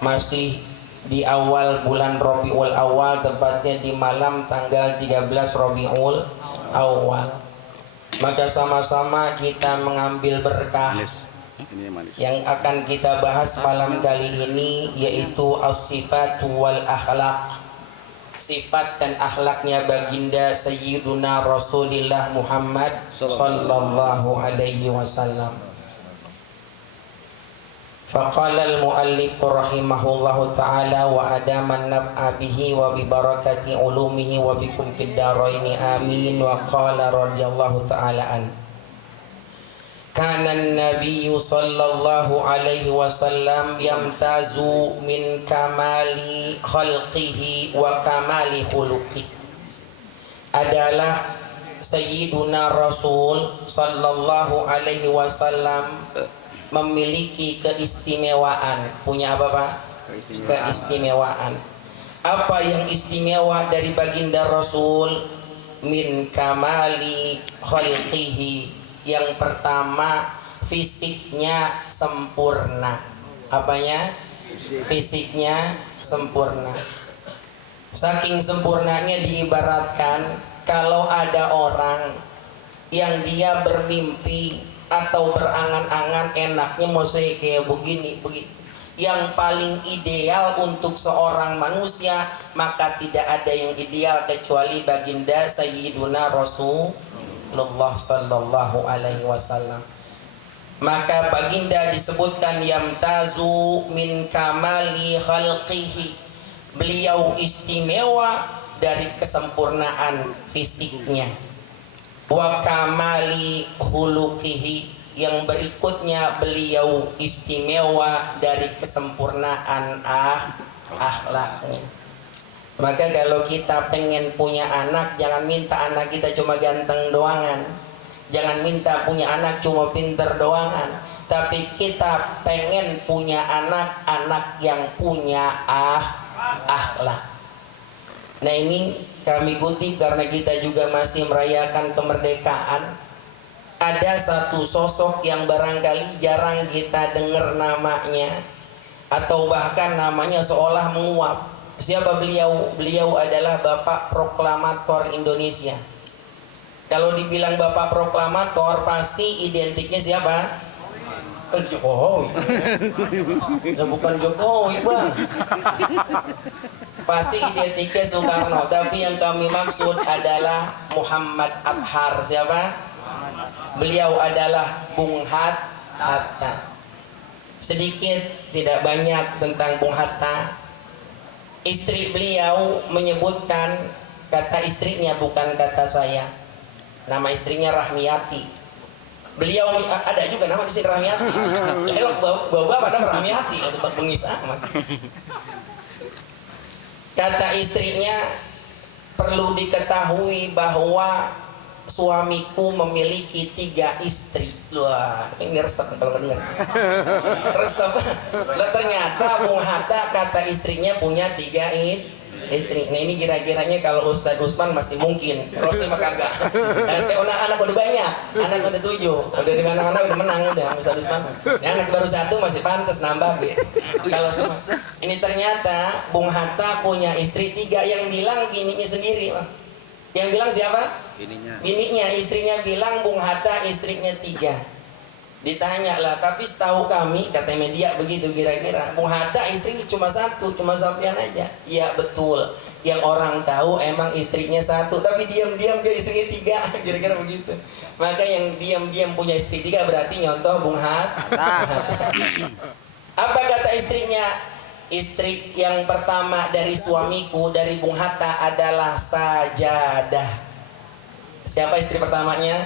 masih di awal bulan Rabiul Awal, tepatnya di malam tanggal 13 Rabiul Awal. Maka sama-sama kita mengambil berkah. Yang akan kita bahas malam kali ini yaitu as-sifat wal akhlaq, sifat dan akhlaknya baginda Sayyiduna Rasulullah Muhammad sallallahu alaihi wasallam. Faqala al-muallif rahimahullahu ta'ala wa adaman naf'a bihi wa bi barakati ulumihi wa bikum fid daraini amin. Wa qala radhiyallahu ta'ala an kana an-nabiy sallallahu alaihi wasallam yamtazu min kamali khalqihi wa kamali khuluqi. Adalah Sayyiduna Rasul sallallahu alaihi wasallam memiliki keistimewaan. Punya apa Pak? Keistimewaan. Apa yang istimewa dari baginda Rasul? Min kamali khalqihi. Yang pertama, fisiknya sempurna. Apanya? Fisiknya sempurna. Saking sempurnanya diibaratkan kalau ada orang yang dia bermimpi atau berangan-angan enaknya mau saya kayak begini begitu, yang paling ideal untuk seorang manusia, maka tidak ada yang ideal kecuali baginda Sayyiduna Rasulullah sallallahu alaihi wasallam. Maka baginda disebutkan yamtazu min kamali khalqihi, beliau istimewa dari kesempurnaan fisiknya. Wa kamali khuluqihi, yang berikutnya beliau istimewa dari kesempurnaan akhlaknya. Maka kalau kita pengen punya anak, jangan minta anak kita cuma ganteng doangan, jangan minta punya anak cuma pinter doangan, tapi kita pengen punya anak yang punya akhlak. Nah ini kami kutip karena kita juga masih merayakan kemerdekaan. Ada satu sosok yang barangkali jarang kita dengar namanya, atau bahkan namanya seolah menguap. Siapa beliau? Beliau adalah Bapak Proklamator Indonesia. Kalau dibilang Bapak Proklamator pasti identiknya siapa? Jokowi. Nah, bukan Jokowi Bang, pasti identiknya Soekarno, tapi yang kami maksud adalah Muhammad Athar. Siapa? Beliau adalah Bung Hatta. Sedikit tidak banyak tentang Bung Hatta. Istri beliau menyebutkan, kata istrinya bukan kata saya, nama istrinya Rahmiati. Beliau ada juga nama istri Rahmiati. Elok bawa pada Rahmiati atau bengis amat. Kata istrinya, perlu diketahui bahwa suamiku memiliki 3 istri. Wah, ini resep kalau mendengar. Resep. Lah ternyata Bung Hatta kata istrinya punya 3 istri. Nah ini kira-kiranya kalau Ustadz Usman masih mungkin. Kalau saya mah kagak. Saya anak udah banyak, anak udah 7, udah di mana-mana udah menang udah Ustadz Usman. Anak baru 1 masih pantas nambah ya. Kalau semua. Ini ternyata Bung Hatta punya istri 3, yang bilang bininya sendiri, Pak. Yang bilang siapa? Bininya, istrinya bilang Bung Hatta istrinya 3. Ditanya lah, tapi setahu kami, kata media begitu kira-kira, Bung Hatta istrinya cuma 1, cuma sampean aja. Iya betul, yang orang tahu emang istrinya 1, tapi diam-diam dia istrinya 3, kira-kira begitu. Maka yang diam-diam punya istri 3 berarti nyontoh Bung Hatta. Apa kata istrinya? Istri yang pertama dari suamiku, dari Bung Hatta adalah Sajadah. Siapa istri pertamanya?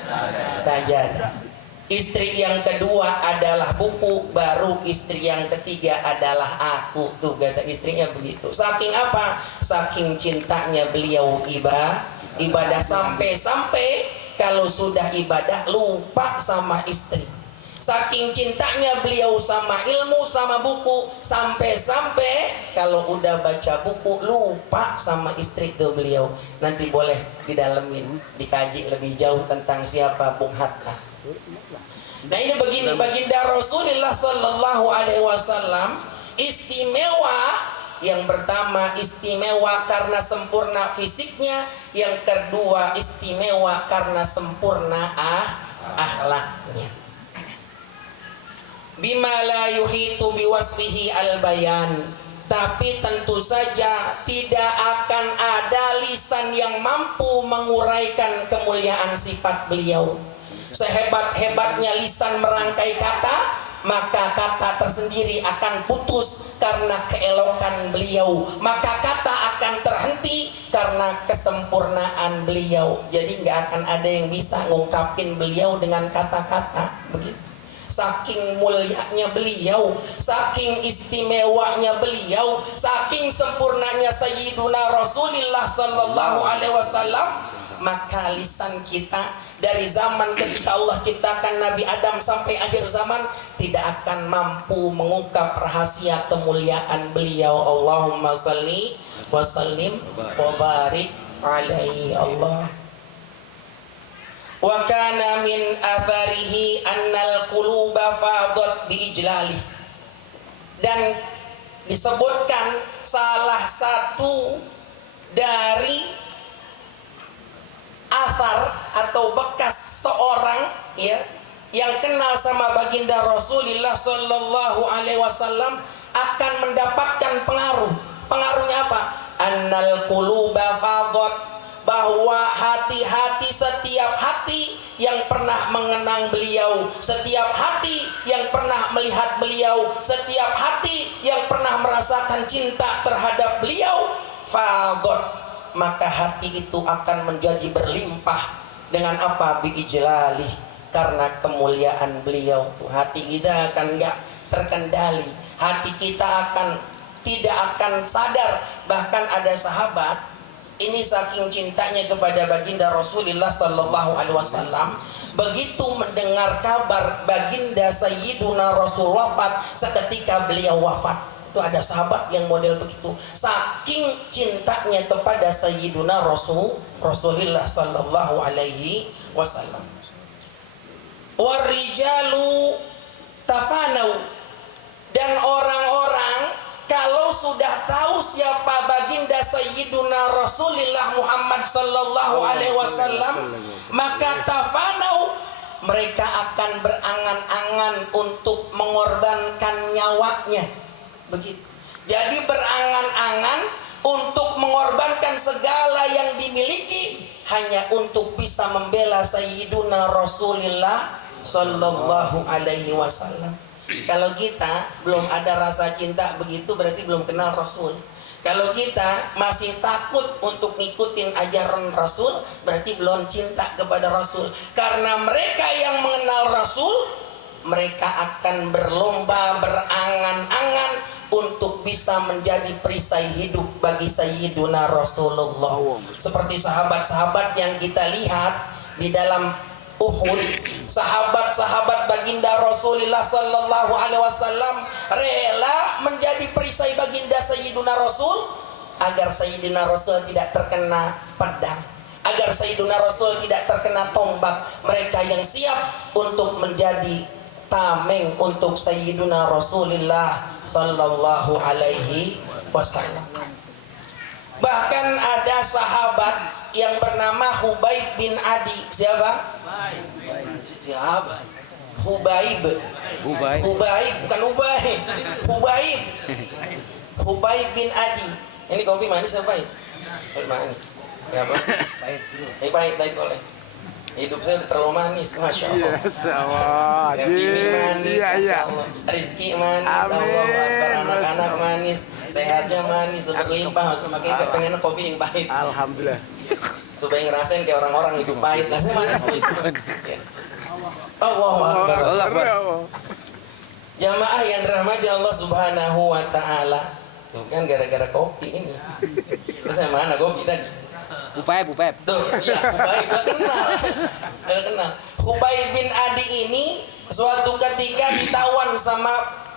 Sajadah. Istri yang kedua adalah buku, baru istri yang ketiga adalah aku. Tuh kata istrinya begitu. Saking apa? Saking cintanya beliau ibadah sampai-sampai kalau sudah ibadah lupa sama istri. Saking cintanya beliau sama ilmu, sama buku, sampai-sampai kalau udah baca buku lupa sama istri tuh beliau. Nanti boleh didalemin, dikaji lebih jauh tentang siapa Bung Hatta. Nah ini begini, baginda Rasulullah sallallahu alaihi wasallam Istimewa yang pertama istimewa karena sempurna fisiknya, yang kedua istimewa karena sempurna akhlaknya. Bima la yuhitu biwasfihi al-bayan. Tapi tentu saja tidak akan ada lisan yang mampu menguraikan kemuliaan sifat beliau. Sehebat-hebatnya lisan merangkai kata, maka kata tersendiri akan putus karena keelokan beliau, maka kata akan terhenti karena kesempurnaan beliau. Jadi nggak akan ada yang bisa ngungkapin beliau dengan kata-kata begitu. Saking mulianya beliau, saking istimewanya beliau, saking sempurnanya Sayyiduna Rasulullah sallallahu alaihi wasallam, maka lisan kita dari zaman ketika Allah ciptakan Nabi Adam sampai akhir zaman tidak akan mampu mengungkap rahasia kemuliaan beliau. Allahumma salli wa sallim wa barik alaihi. Allah. Wa kana min atharihi annal quluba fadat bi ijlalih. Dan disebutkan salah satu dari athar atau bekas seorang ya yang kenal sama baginda Rasulullah sallallahu alaihi wasallam akan mendapatkan pengaruh. Pengaruhnya apa? Annal quluba fadat, bahwa hati-hati, setiap hati yang pernah mengenang beliau, setiap hati yang pernah melihat beliau, setiap hati yang pernah merasakan cinta terhadap beliau, fadat, maka hati itu akan menjadi berlimpah dengan apa? Biijlalih, karena kemuliaan beliau. Hati kita akan enggak terkendali, hati kita akan tidak akan sadar. Bahkan ada sahabat ini saking cintanya kepada baginda Rasulullah sallallahu alaihi wasallam, begitu mendengar kabar baginda Sayyiduna Rasul wafat, seketika beliau wafat. Itu ada sahabat yang model begitu, saking cintanya kepada Sayyiduna Rasulullah sallallahu alaihi wasallam. Warijalu tafanau, dan orang-orang kalau sudah tahu siapa baginda Sayyiduna Rasulullah Muhammad sallallahu alaihi wasallam, maka tafanau, mereka akan berangan-angan untuk mengorbankan nyawanya. Begitu. Jadi berangan-angan untuk mengorbankan segala yang dimiliki hanya untuk bisa membela Sayyiduna Rasulullah sallallahu alaihi wasallam. Kalau kita belum ada rasa cinta begitu, berarti belum kenal Rasul. Kalau kita masih takut untuk ngikutin ajaran Rasul, berarti belum cinta kepada Rasul. Karena mereka yang mengenal Rasul, mereka akan berlomba, berangan-angan untuk bisa menjadi perisai hidup bagi Sayyiduna Rasulullah. Seperti sahabat-sahabat yang kita lihat di dalam Uhud, sahabat-sahabat baginda Rasulullah sallallahu alaihi wasallam rela menjadi perisai baginda Sayyiduna Rasul agar Sayyidina Rasul tidak terkena pedang, agar Sayyidina Rasul tidak terkena tombak. Mereka yang siap untuk menjadi tameng untuk Sayyiduna Rasulullah sallallahu alaihi wasallam. Bahkan ada sahabat yang bernama Hubaib bin Adi. Siapa? Siapa? Hubaib. Hubaib, bukan Ubay. Hubaib. Hubaib bin Adi. Ini kopi manis apa pahit? Manis. Ya apa? Pahit. Pahit boleh. Hidup saya udah terlalu manis, masya Allah. Ya, bini manis, masya Allah. Rizki manis, Allah Akbar. Anak-anak manis, sehatnya manis, berlimpah. Makanya pengen kopi yang pahit. Alhamdulillah. Supaya ngerasain kayak orang-orang hidup pahit, rasanya manis gitu. Ya. Allahu Akbar. Jamaah yang dirahmati Allah Subhanahu wa taala. Tuh kan gara-gara kopi ini. Terus yang mana kopi tadi? Bupaib. Tuh, iya, Hubaib udah kenal. Hubaib bin Adi ini suatu ketika ditawan sama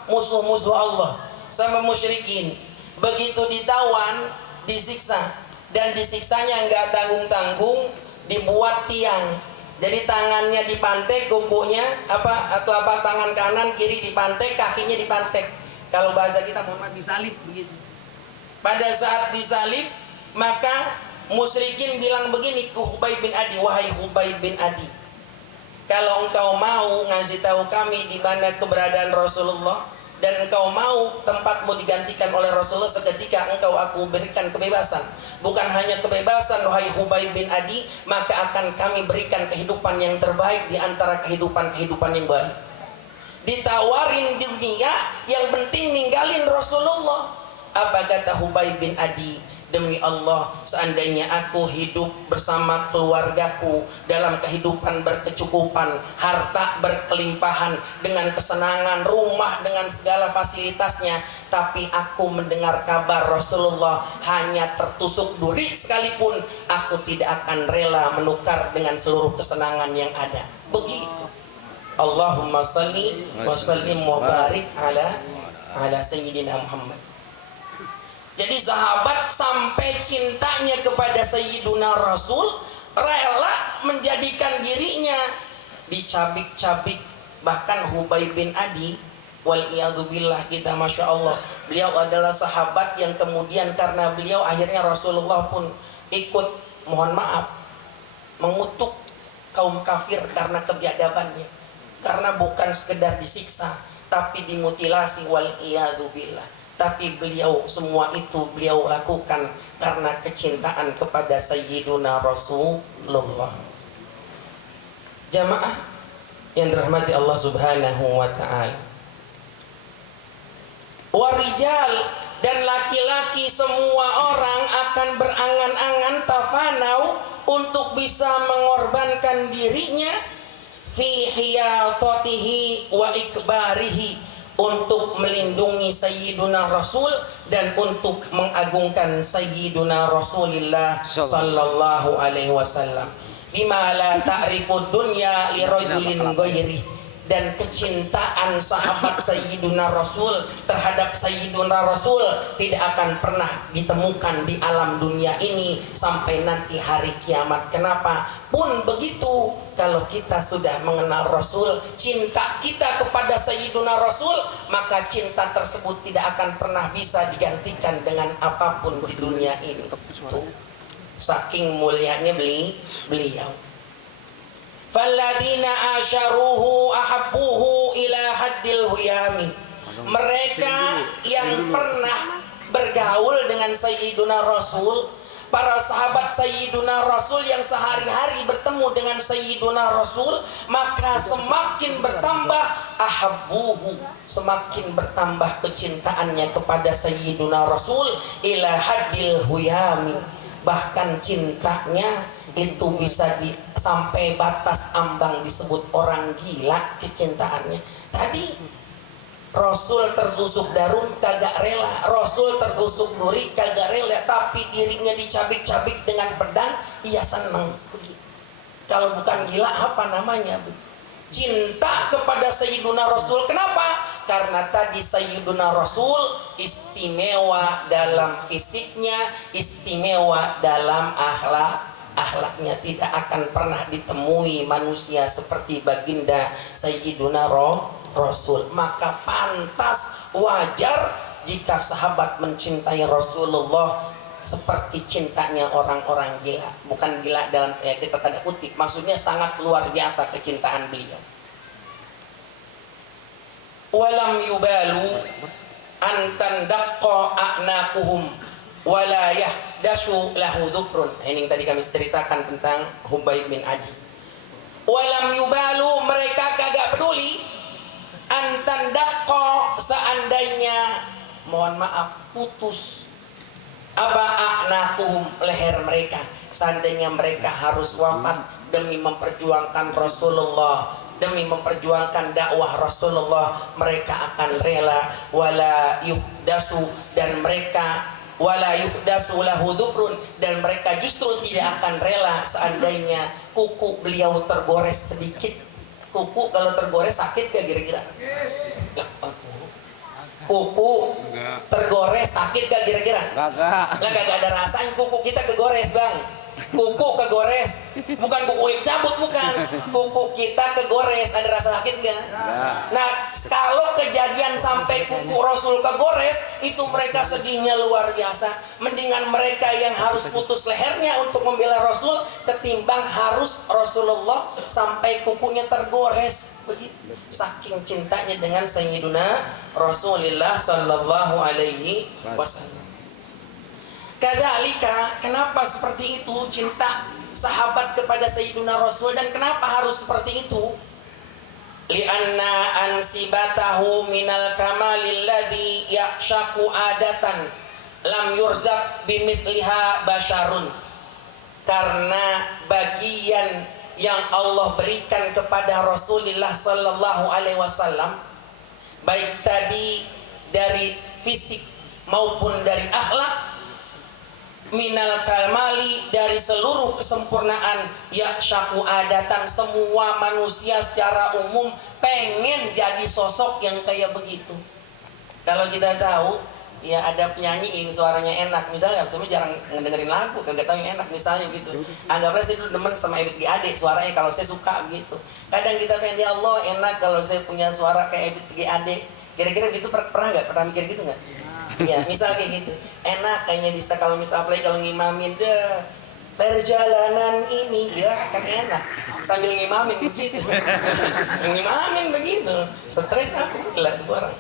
musuh-musuh Allah, sama musyrikin. Begitu ditawan, disiksa. Dan disiksanya nggak tanggung-tanggung, dibuat tiang. Jadi tangannya dipantek, kukunya telapak tangan kanan kiri dipantek, kakinya dipantek. Kalau bahasa kita mohon maaf disalib begitu. Pada saat disalib maka musyrikin bilang begini ke Hubayb bin Adi, wahai Hubayb bin Adi, kalau engkau mau ngasih tahu kami di mana keberadaan Rasulullah dan engkau mau tempatmu digantikan oleh Rasulullah seketika, engkau aku berikan kebebasan. Bukan hanya kebebasan wahai Hubayb bin Adi, maka akan kami berikan kehidupan yang terbaik di antara kehidupan-kehidupan yang baik. Ditawarin dunia, yang penting ninggalin Rasulullah. Apa kata Hubayb bin Adi? Demi Allah, seandainya aku hidup bersama keluargaku dalam kehidupan berkecukupan, harta berkelimpahan, dengan kesenangan, rumah dengan segala fasilitasnya, tapi aku mendengar kabar Rasulullah hanya tertusuk duri sekalipun, aku tidak akan rela menukar dengan seluruh kesenangan yang ada. Begitu. Allahumma salli wa sallim wa barik ala sayyidina Muhammad. Jadi sahabat sampai cintanya kepada Sayyiduna Rasul, rela menjadikan dirinya dicabik-cabik. Bahkan Hubayb bin Adi, wal'iyadzubillah kita Masya Allah, beliau adalah sahabat yang kemudian karena beliau akhirnya Rasulullah pun ikut, mohon maaf, mengutuk kaum kafir karena kebiadabannya. Karena bukan sekedar disiksa, tapi dimutilasi, wal'iyadzubillah. Tapi beliau semua itu beliau lakukan karena kecintaan kepada Sayyiduna Rasulullah. Jamaah yang dirahmati Allah Subhanahu wa ta'ala. Warijal, dan laki-laki semua orang akan berangan-angan tafanau untuk bisa mengorbankan dirinya fi hiyatatihi wa ikbarihi, untuk melindungi Sayyiduna Rasul dan untuk mengagungkan Sayyiduna Rasulullah sallallahu alaihi wasallam. Bima la ta'rifu dunya li rajulin ghairi, dan kecintaan sahabat Sayyiduna Rasul terhadap Sayyiduna Rasul tidak akan pernah ditemukan di alam dunia ini sampai nanti hari kiamat. Kenapa? Pun begitu, kalau kita sudah mengenal Rasul, cinta kita kepada Sayyiduna Rasul, maka cinta tersebut tidak akan pernah bisa digantikan dengan apapun di dunia ini. Tuh, saking mulianya beliau. Falladzina asyaruhu ahabbuhu ila haddil huyami, mereka yang pernah bergaul dengan Sayyiduna Rasul, para sahabat Sayyiduna Rasul yang sehari-hari bertemu dengan Sayyiduna Rasul, maka semakin bertambah ahabbuhu, semakin bertambah kecintaannya kepada Sayyiduna Rasul ila haddil huyami, bahkan cintanya itu bisa sampai batas ambang disebut orang gila kecintaannya. Tadi Rasul tertusuk darum kagak rela, Rasul tertusuk duri kagak rela, tapi dirinya dicabik-cabik dengan pedang, ia senang. Kalau bukan gila apa namanya? Cinta kepada Sayyiduna Rasul. Kenapa? Karena tadi Sayyiduna Rasul istimewa dalam fisiknya, istimewa dalam akhlaknya. Tidak akan pernah ditemui manusia seperti baginda Sayyiduna Rasul. Maka pantas, wajar jika sahabat mencintai Rasulullah seperti cintanya orang-orang gila. Bukan gila dalam kita tanda kutip, maksudnya sangat luar biasa kecintaan beliau. Walam yubalu antandaqqa a'naquhum walayah dasu lahu dhufrun. Ini yang tadi kami ceritakan tentang Hubayb bin Adi. Walam yubalu, mereka kagak peduli antandaqqa, seandainya mohon maaf putus apa a'naquhum, leher mereka, seandainya mereka harus wafat demi memperjuangkan Rasulullah, demi memperjuangkan dakwah Rasulullah, mereka akan rela. Wala yuhdasu, dan mereka wala yuhdasu lahu dhufrun, dan mereka justru tidak akan rela seandainya kuku beliau tergores sedikit. Kuku kalau tergores sakit gak kira-kira? Kuku tergores sakit gak kira-kira? Kagak. Lah kagak ada rasanya kuku kita kegores, Bang. kuku kegores, bukan kuku yang cabut, bukan, kuku kita kegores, ada rasa sakit nggak? Nah kalau kejadian sampai kuku Rasul kegores, itu mereka sedihnya luar biasa. Mendingan mereka yang harus putus lehernya untuk membela Rasul ketimbang harus Rasulullah sampai kukunya tergores begitu, saking cintanya dengan Sayyiduna Rasulullah sallallahu alaihi wasallam. Kadalika, kenapa seperti itu cinta sahabat kepada Sayyiduna Rasul, dan kenapa harus seperti itu? Lianna ansibatahu minal kamalil ladzi ya'shaku adatan lam yurzaq bimithliha basyarun. Karena bagian yang Allah berikan kepada Rasulullah sallallahu alaihi wasallam, baik tadi dari fisik maupun dari akhlak, minal kamali, dari seluruh kesempurnaan, ya syaku adatan, semua manusia secara umum pengen jadi sosok yang kayak begitu. Kalau kita tahu ya ada penyanyi yang suaranya enak, misalnya saya jarang ngedengerin lagu, kagak tahu yang enak misalnya gitu. Anggaplah saya dulu demen sama Ebit G Ade, suaranya kalau saya suka gitu. Kadang kita pengen, ya Allah enak kalau saya punya suara kayak Ebit G Ade. Kira-kira gitu pernah mikir gitu nggak? Iya, misal kayak gitu. Enak kayaknya bisa kalau misal apalagi kalau ngimamin deh perjalanan ini, ya kan enak sambil ngimamin begitu. Ngimamin begitu. Stres aku gila tuh orang.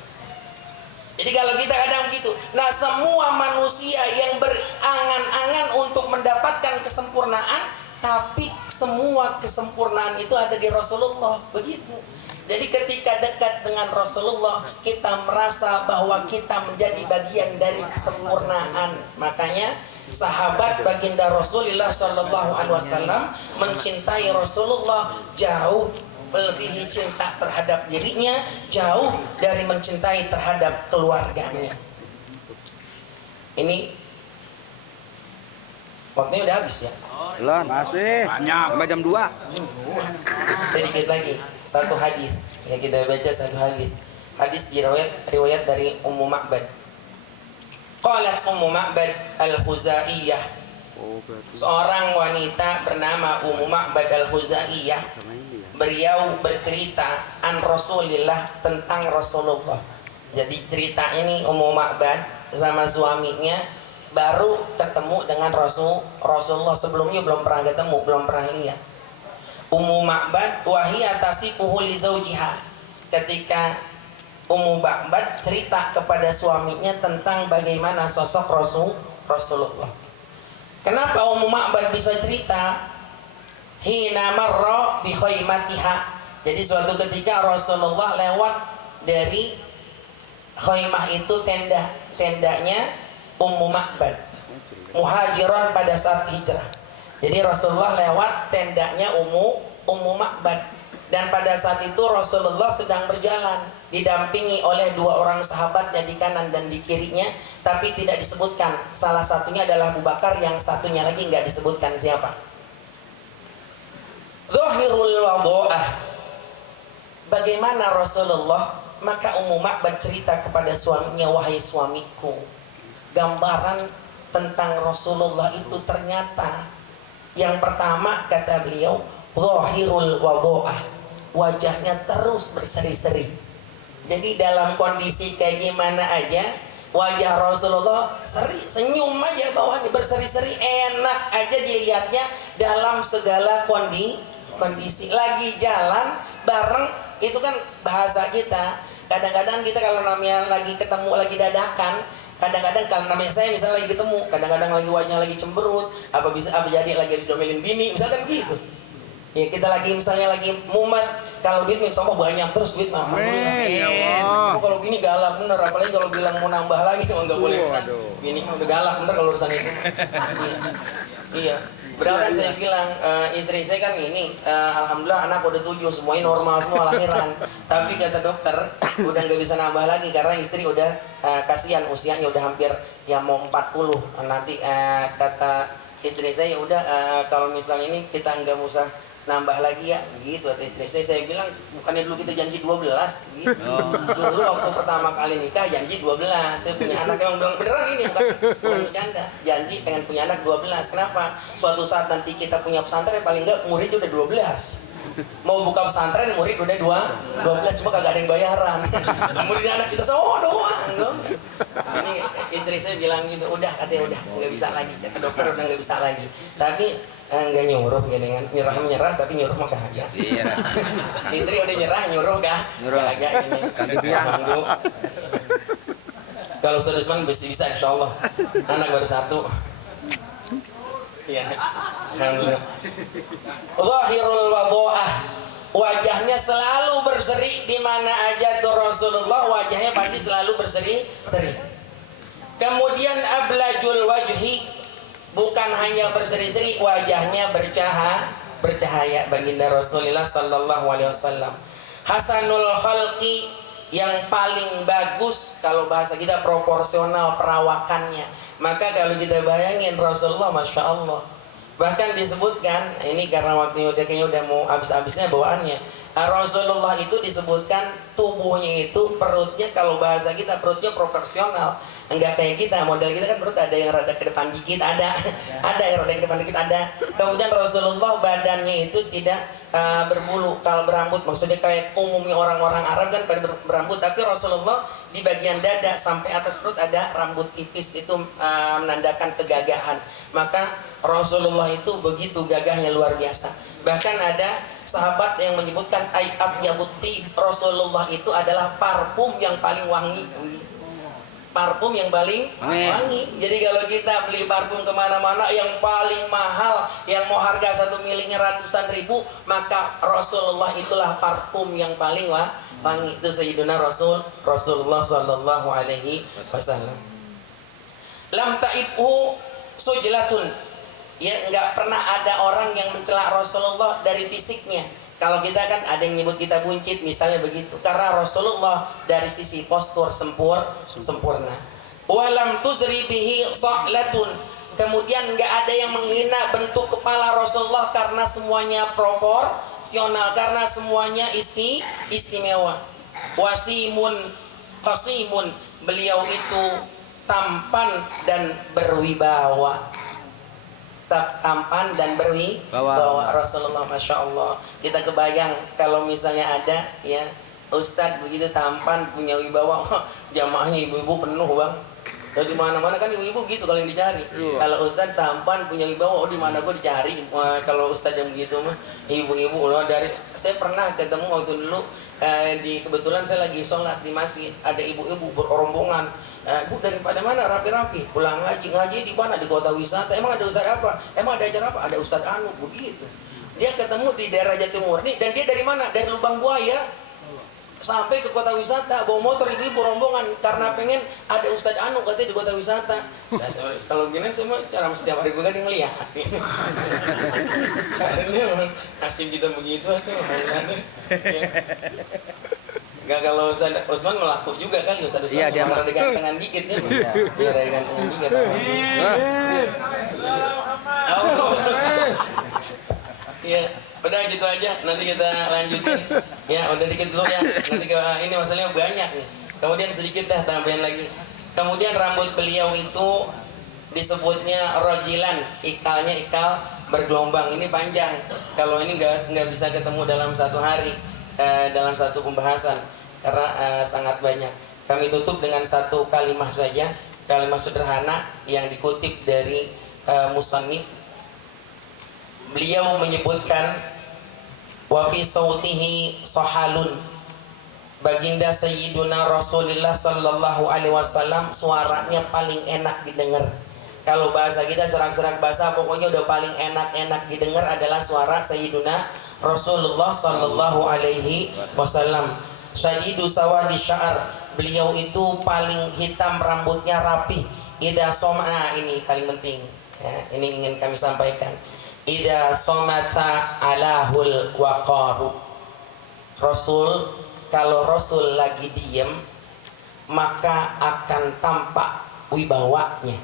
Jadi kalau kita kadang begitu. Nah, semua manusia yang berangan-angan untuk mendapatkan kesempurnaan, tapi semua kesempurnaan itu ada di Rasulullah, begitu. Jadi ketika dekat dengan Rasulullah, kita merasa bahwa kita menjadi bagian dari kesempurnaan. Makanya sahabat baginda Rasulullah Sallallahu Alaihi Wasallam mencintai Rasulullah jauh melebihi cinta terhadap dirinya, jauh dari mencintai terhadap keluarganya. Ini waktunya udah habis ya? Belum, masih banyak sampai jam 2. Sedikit lagi, satu hadis ya, kita baca satu hadis. Hadis riwayat dari Ummu Ma'bad. Qalat Ummu Ma'bad al-Khuzaiyah. Seorang wanita bernama Ummu Ma'bad al-Khuzaiyah. Beliau bercerita an Rasulillah, tentang Rasulullah. Jadi cerita ini Ummu Ma'bad sama suaminya baru ketemu dengan Rasulullah, sebelumnya belum pernah ketemu, belum pernah lihat. Ummu Ma'bad wahiya tasifuhu li zawjiha. Ketika Ummu Ma'bad cerita kepada suaminya tentang bagaimana sosok Rasulullah. Kenapa Ummu Ma'bad bisa cerita? Hina marra bi khaymatiha. Jadi suatu ketika Rasulullah lewat dari khaymah, itu tendanya Ummu Ma'bad, muhajiran pada saat hijrah. Jadi Rasulullah lewat tendanya Ummu Ma'bad, dan pada saat itu Rasulullah sedang berjalan didampingi oleh dua orang sahabatnya di kanan dan di kirinya, tapi tidak disebutkan. Salah satunya adalah Abu Bakar, yang satunya lagi nggak disebutkan siapa. Zahirul wadha'ah. Bagaimana Rasulullah? Maka Ummu Ma'bad cerita kepada suaminya, wahai suamiku, gambaran tentang Rasulullah itu ternyata yang pertama, kata beliau, zahirul wadha'ah, wajahnya terus berseri-seri. Jadi dalam kondisi kayak gimana aja, wajah Rasulullah seri, senyum aja bawaannya berseri-seri, enak aja dilihatnya dalam segala kondisi. Lagi jalan bareng, itu kan bahasa kita. Kadang-kadang kita kalau namanya lagi ketemu, lagi dadakan, kadang-kadang kalau namanya saya misalnya lagi ketemu, kadang-kadang lagi wajah lagi cemberut, apa jadi lagi habis domelin bini, misalkan begitu. Ya kita lagi misalnya lagi mumet, kalau duit minta sama banyak terus duit, alhamdulillah. Kalau bini galak bener, apalagi kalau bilang mau nambah lagi, nggak boleh bisa. Bini udah galak bener kalau urusan itu. Iya. Padahal kan saya bilang, istri saya kan ini, alhamdulillah anak udah 7, semuanya normal semua lahiran. Tapi kata dokter, udah nggak bisa nambah lagi karena istri udah kasihan, usianya udah hampir ya mau 40. Nanti kata istri saya, udah kalau misalnya ini kita nggak usah nambah lagi ya gitu kata istri saya bilang bukannya dulu kita janji 12 gitu. Dulu waktu pertama kali nikah janji 12, saya punya anak emang bilang beneran ini bukan bercanda, janji pengen punya anak 12. Kenapa? Suatu saat nanti kita punya pesantren paling enggak murid udah 12. Mau buka pesantren murid udah 12 cuma kagak ada yang bayaran. Murid anak kita semua doang loh. Ini istri saya bilang gitu, udah katanya udah nggak bisa lagi, kata dokter udah nggak bisa lagi. Tapi nggak nyuruh dengan nyerah tapi nyuruh mah kagak. Iya. Istri udah nyuruh kagak ini. Alhamdulillah. Kalau Ustaz Usman bisa insya Allah. Anak baru 1. Ya. Alhamdulillah. Zahirul wadha'ah. Wajahnya selalu berseri di mana aja tuh Rasulullah, wajahnya pasti selalu berseri-seri. Kemudian ablajul wajhi, bukan hanya berseri-seri, wajahnya bercahaya baginda Rasulullah sallallahu alaihi wasallam. Hasanul khalqi, yang paling bagus kalau bahasa kita proporsional perawakannya. Maka kalau kita bayangin Rasulullah Masya Allah, bahkan disebutkan ini karena waktunya kayaknya udah mau habis-habisnya bawaannya, Rasulullah itu disebutkan tubuhnya itu perutnya, kalau bahasa kita perutnya proporsional, enggak kayak kita, model kita kan perut ada yang rada ke depan dikit, ada yang rada ke depan dikit ada. Kemudian Rasulullah badannya itu tidak berbulu, kalau berambut maksudnya kayak umumnya orang-orang Arab kan pada berambut, tapi Rasulullah di bagian dada sampai atas perut ada rambut tipis, itu menandakan kegagahan. Maka Rasulullah itu begitu gagahnya luar biasa. Bahkan ada sahabat yang menyebutkan ayat yabuti, Rasulullah itu adalah parfum yang paling wangi. Parfum yang paling wangi. Jadi kalau kita beli parfum kemana-mana yang paling mahal, yang mau harga 1 milinya ratusan ribu, maka Rasulullah itulah parfum yang paling wangi. Itu Sayyiduna Rasulullah sallallahu alaihi wasallam. Lam ta'ibhu sujlatun. Ya, nggak pernah ada orang yang mencela Rasulullah dari fisiknya. Kalau kita kan ada yang nyebut kita buncit misalnya begitu, karena Rasulullah dari sisi postur sempurna. Walam tuzri bihi sa'latun. Kemudian nggak ada yang menghina bentuk kepala Rasulullah karena semuanya proporsional, karena semuanya istimewa. Wasimun qasimun, beliau itu tampan dan berwibawa. Tampan dan berwibawa Rasulullah, Masya Allah. Kita kebayang kalau misalnya ada ya Ustadz begitu tampan punya wibawa, jamaahnya ibu-ibu penuh bang. Di mana-mana kan ibu-ibu gitu kalau yang dicari. Kalau Ustadz tampan punya wibawa, di mana gue dicari. Kalau Ustadz yang begitu mah ibu-ibu loh. Dari saya pernah ketemu waktu dulu kebetulan saya lagi sholat di masjid, ada ibu-ibu berombongan. Bu daripada mana rapi-rapi pulang ngaji di mana, di kota wisata. Emang ada ustadz apa, emang ada acara apa, ada ustadz anu begitu. Dia ketemu di daerah Jatimurni, dan dia dari mana, dari Lubang Buaya sampai ke kota wisata bawa motor, ibu-ibu rombongan karena pengen ada ustadz anu katanya di kota wisata. Nah, kalau gini saya mau cara setiap hari gue kan ngeliat karena nasib kita begitu tuh. Enggak, kalau Ustaz Usman melaku juga kan, Ustaz Usman dia marah dengan tangan dikit ya. Biar dengan tangan dikit. Ya, udah gitu aja. Nanti kita lanjutin. Ya, udah dikit dulu ya. Nanti ini masalahnya banyak nih. Kemudian sedikit dah tambahin lagi. Kemudian rambut beliau itu disebutnya rojilan, ikalnya ikal bergelombang. Ini panjang. Kalau ini nggak bisa ketemu dalam satu hari, dalam satu pembahasan. Karena sangat banyak. Kami tutup dengan satu kalimat saja, kalimat sederhana yang dikutip dari musannif. Beliau menyebutkan wa fi sautihi sahalun, baginda Sayyiduna Rasulullah sallallahu alaihi wasallam suaranya paling enak didengar. Kalau bahasa kita serak-serak bahasa, pokoknya udah paling enak didengar adalah suara Sayyiduna Rasulullah sallallahu alaihi wasallam. Syadidu sawadi sya'ar, beliau itu paling hitam rambutnya, rapi. Ida som'a, ini paling penting ya, ini ingin kami sampaikan. Ida somata alahul waqaru. Rasul, kalau Rasul lagi diem maka akan tampak wibawanya.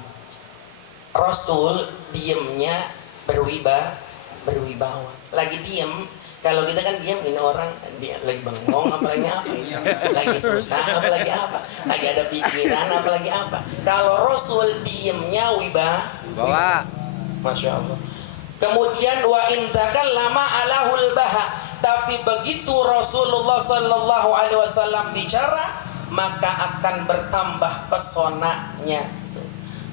Rasul diemnya berwibawa. lagi diem. Kalau kita kan diam, ini orang dia lagi bengong apalagi apa itu, lagi susah apalagi apa, lagi ada pikiran apalagi apa. Kalau Rasul diemnya Bawa. Masya Allah. Kemudian wa intakan lama alahul baha, tapi begitu Rasulullah Sallallahu Alaihi Wasallam bicara maka akan bertambah pesonanya.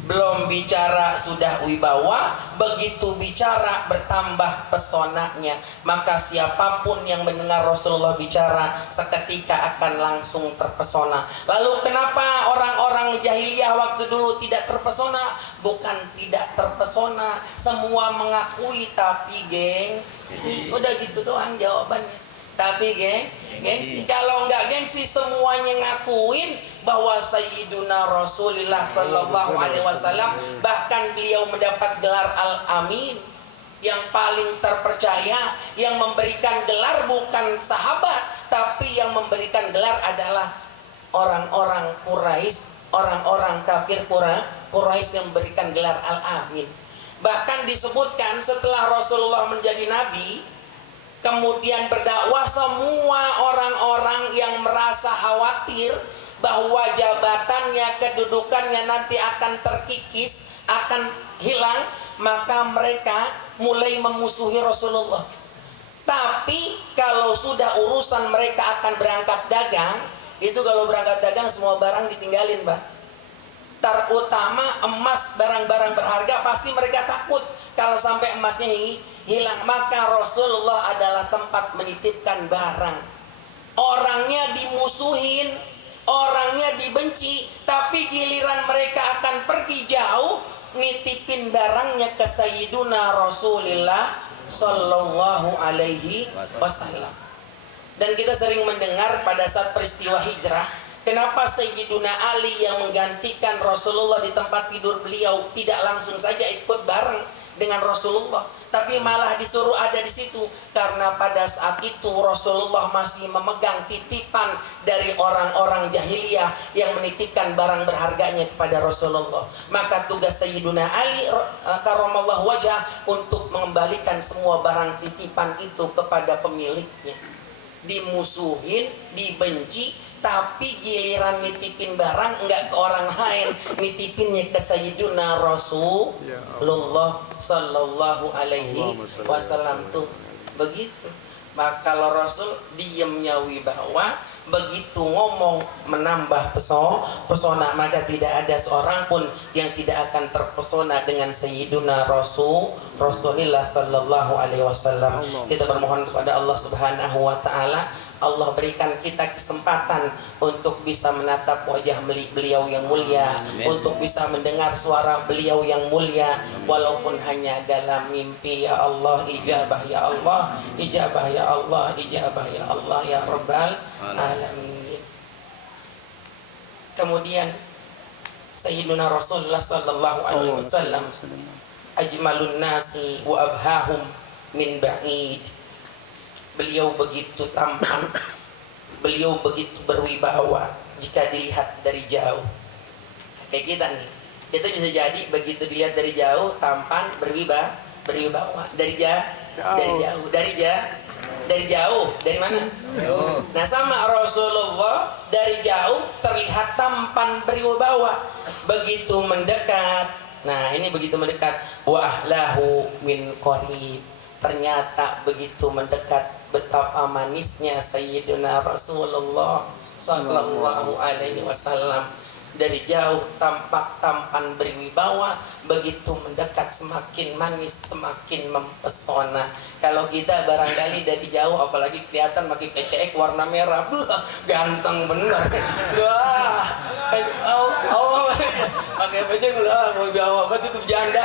Belum bicara sudah wibawa, begitu bicara bertambah pesonanya. Maka siapapun yang mendengar Rasulullah bicara seketika akan langsung terpesona. Lalu kenapa orang-orang jahiliyah waktu dulu tidak terpesona? Bukan tidak terpesona, semua mengakui, tapi gengsi. Udah gitu doang jawabannya. Tapi gengsi. Kalau enggak gengsi, semuanya ngakuin bahwa Sayyiduna Rasulullah Sallallahu Alaihi Wasallam, bahkan beliau mendapat gelar Al-Amin, yang paling terpercaya. Yang memberikan gelar bukan sahabat, tapi yang memberikan gelar adalah orang-orang Quraisy, orang-orang kafir Quraisy yang memberikan gelar Al-Amin. Bahkan disebutkan setelah Rasulullah menjadi nabi, kemudian berdakwah, semua orang-orang yang merasa khawatir bahwa jabatannya, kedudukannya nanti akan terkikis, akan hilang, maka mereka mulai memusuhi Rasulullah. Tapi kalau sudah urusan mereka akan berangkat dagang, itu kalau berangkat dagang semua barang ditinggalin, Mbak. Terutama emas, barang-barang berharga, pasti mereka takut kalau sampai emasnya hilang. Maka Rasulullah adalah tempat menitipkan barang. Orangnya dimusuhin, orangnya dibenci, tapi giliran mereka akan pergi jauh, nitipin barangnya ke Sayyiduna Rasulullah Sallallahu Alaihi Wasallam. Dan kita sering mendengar pada saat peristiwa hijrah, kenapa Sayyiduna Ali yang menggantikan Rasulullah di tempat tidur beliau tidak langsung saja ikut bareng dengan Rasulullah, tapi malah disuruh ada di situ, karena pada saat itu Rasulullah masih memegang titipan dari orang-orang jahiliyah yang menitipkan barang berharganya kepada Rasulullah. Maka tugas Sayyiduna Ali karramallahu wajhah untuk mengembalikan semua barang titipan itu kepada pemiliknya. Dimusuhin, dibenci, tapi giliran nitipin barang enggak ke orang lain, nitipinnya ke Sayyiduna Rasulullah Sallallahu Alaihi Wasallam tuh begitu. Maka kalau Rasul diamnya wibawa, begitu ngomong menambah pesona, maka tidak ada seorang pun yang tidak akan terpesona dengan Sayyiduna Rasulullah Sallallahu Alaihi Wasallam. Kita bermohon kepada Allah Subhanahu Wa Taala, Allah berikan kita kesempatan untuk bisa menatap wajah beliau yang mulia, untuk bisa mendengar suara beliau yang mulia, walaupun hanya dalam mimpi. Ya Allah, ijabah ya Allah, ijabah ya Allah, ijabah ya Allah ya Rabbal Alamin. Kemudian Sayyiduna Rasulullah Sallallahu Alaihi Wasallam, ajmalun nasi wa abhahum min ba'id. Beliau begitu tampan, beliau begitu berwibawa jika dilihat dari jauh. Kayak kita nih, kita bisa jadi begitu dilihat dari jauh tampan, berwibawa dari jauh, dari mana? Nah, sama Rasulullah dari jauh terlihat tampan, berwibawa. Begitu mendekat, nah ini begitu mendekat, wa ahlahu min qarib. Ternyata begitu mendekat, betapa manisnya Sayyiduna Rasulullah Sallallahu Alaihi Wasallam. Dari jauh tampak tampan berwibawa, begitu mendekat semakin manis, semakin mempesona. Kalau kita barangkali dari jauh, apalagi kelihatan pakai PCX warna merah, ganteng bener. Wah, pakai PCX, mau jawab itu janda.